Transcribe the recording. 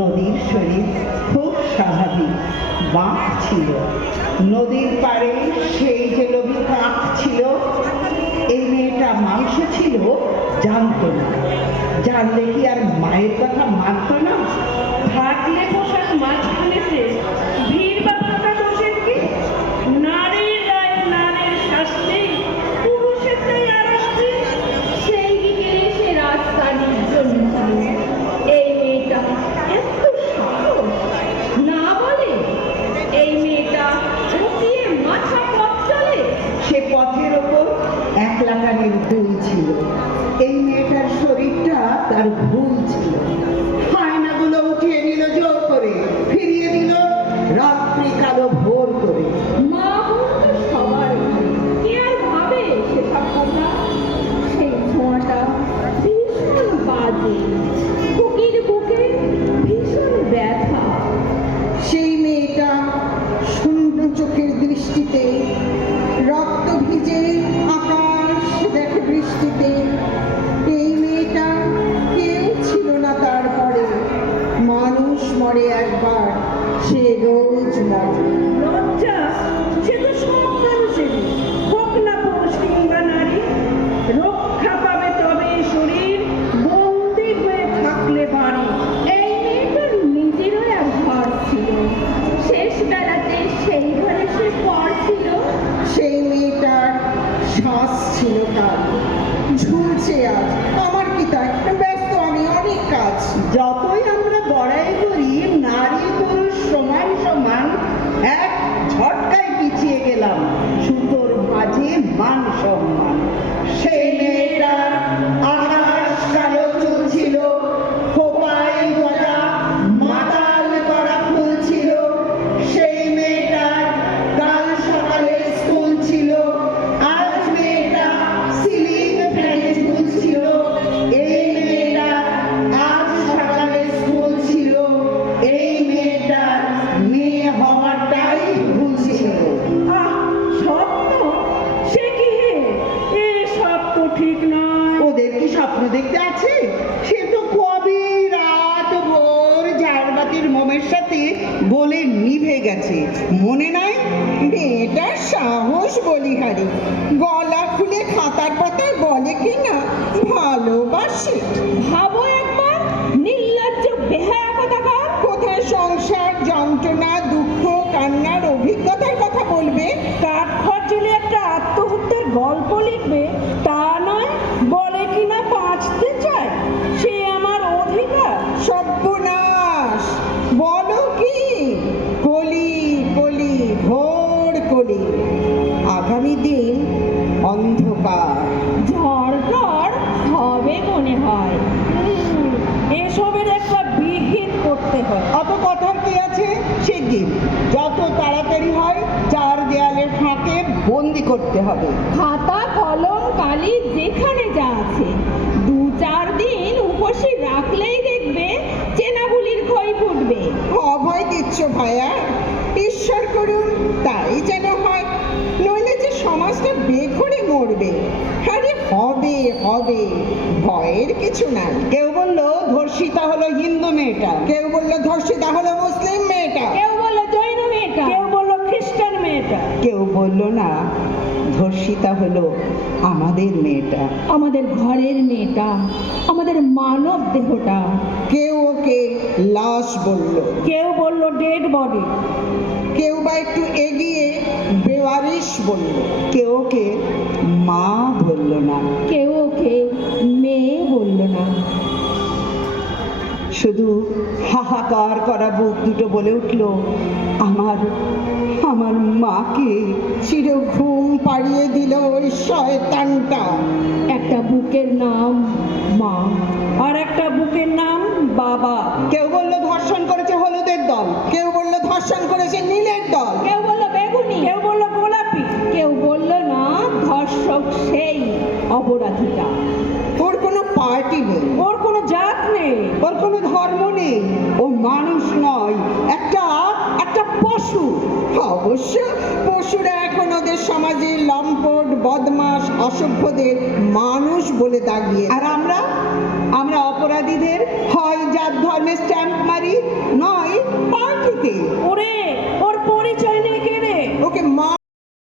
নদীর শরীর খুব স্বাভাবিক, বাঁক ছিল। নদীর পাড়ে সেই যে লোভী কাক ছিল, এই মেয়েটা মাংস ছিল জানতো না। জানলে কি আর মায়ের কথা মানত না? থাকলে পোশাক মাঝখানেতে ভিড় বা ফাঁকা দোষের কি? নারীর গায়ে নারীর শাস্তি, পুরুষের তাই আরস্তি। সেই বিকেলে সে রাস্তা নির্জন ছিল। এই মেয়েটা এত সাহস না বলে? এই মেয়েটা উঠিয়ে মাথা পথ চলে। সে পথের ওপর একলা কানের দুল ছিল। এই মেয়েটার শরীরটা তার ভুল ছিল। হায়নাগুলো উঠিয়ে নিল জোর করে, ফিরিয়ে দিল রাত্রি কালো ভোর করে। মা বোন তো সবার, কে আর ভাবে সেসব কথা? সেই ছোঁয়াটা ভীষণ বাজে, বুকের বুকে ভীষণ ব্যথা। সেই মেয়েটা শূন্য চোখের দৃষ্টিতে রক্ত ভিজে আকাশ দেখে বৃষ্টিতে। এই মেয়েটা কেউ ছিল না তারপরে। মানুষ মরে একবার, সে রোজ মরে। লজ্জা সে তো সব মানুষেরই, হোক না পুরুষ কিংবা নারী। রক্ষা পাবে তবে শরীর, বন্দী হয়ে থাকলে বাড়ি। এই মেয়েটার নিজেরও এক ঘর ছিল, শেষ বেলাতে সেই ঘরে সে পর ছিল। সেই মেয়েটার শ্বাস ছিল তার, ঝুলছে আজ। আমার কি তাই, ব্যস্ত আমি, অনেক কাজ। যতই আমরা বড়াই করি নারী পুরুষ সমান সমান, এক ঝটকায় পিছিয়ে গেলাম সুতোর মাঝে মান সম্মান। সেই মেয়েটার আকাশ কালো চুল ছিল, খোপায় গজা মাতাল করা ফুল ছিল। সেই মেয়েটার কাল সকালে স্কুল ছিল, আজ মেয়েটা সিলিং ফ্যানে ঝুলছিল। এই মেয়েটা আজ সকালে স্কুল ছিল, এই মেয়েটার মেয়ে হওয়াটাই ভুল ছিল। আহ, স্বপ্ন সে কি হে? এ সব তো ঠিক নয়। ওদের কি স্বপ্ন দেখতে আছে? সে তো কবে রাত ভোর ঝাড়বাতির মোমের সাথে বলে নিভে গেছে, মনে নাই? মেয়েটার সাহস বলিহারি, গলা খুলে খাতার পাতায় বলে কিনা ভালোবাসি। ভাবো একবার, নির্লজ্জ বেহায়া কোথাকার। কোথায় সংসার যন্ত্রণা দুঃখ কান্নার অভিজ্ঞতার কথা বলবে? কাঠ খরচুলে একটা আত্মহত্যার গল্প লিখবে, তা নয় বলে কিনা বাঁচতে চায়। সে আমার অধিকার। সর্বনাশ! বলো কি? কলি কলি ঘোর কলি, আগামী দিন অন্ধকার। ঝড় হবে মনে হয়। এসবের একটা বিহিত করতে হয়। অত কথার কি আছে? শিগগির যত তাড়াতাড়ি হয় চার দেয়ালের ফাঁকে বন্দি করতে হবে। খাতা কলম কালি যেখানে যা আছে, 2-4 দিন উপসী রাখলেই দেখবে চেনাগুলির খই ফুটবে। অভয় দিচ্ছ ভাইয়া, ঈশ্বর করুন তাই যেন হয়, নইলে যে সমাজটা বেঘরে মরবে। আরে হবে হবে, ভয়ের কিছু নাই। কেউ বললো ধর্ষিতা হলো হিন্দু মেয়েটা, কেউ বললো ধর্ষিতা হলো মুসলিম মেয়েটা, কেউ বলে জৈন মেয়েটা, কেউ বললো খ্রিস্টান মেয়েটা, কেউ বললো না ধর্ষিতা হলো আমাদের মেয়েটা, আমাদের ঘরের মেয়েটা, আমাদের মানব দেহটা। কেউ ওকে লাশ বলল, কেউ বলল ডেড বডি, কেউ বা একটু এগিয়ে বেওয়ারিশ বলল, কেউ কে মা বলল না, কেউ ওকে মেয়ে বলল না। শুধু হাহাকার করা বুক দুটো বলে উঠল, আমার আমার মাকে চির ঘুম পাড়িয়ে দিল ওই শয়তানটা। একটা বুকের নাম মা, আর একটা বুকের নাম বাবা। কেউ বলল ধর্ষণ করেছে হলুদের দল, কেউ বলল ধর্ষণ করেছে নীলের দল, কেউ বলল বেগুনি, কেউ বলল গোলাপি, কেউ বলল না ধর্ষক সেই অপরাধীটা। ওর কোনো পার্টি নেই, ওর কোনো জাত নেই, ওর কোনো ধর্ম নেই, ও মানুষ নয়, একটা একটা পশু। অবশ্য পশুরা এখন ওদের সমাজে লম্পট বদমাশ অসভ্যদের মানুষ বলে দাগিয়ে, আর আমরা আমরা অপরাধীদের হয় জাত ধর্মের স্ট্যাম্প মারি, নয় পার্টিতে।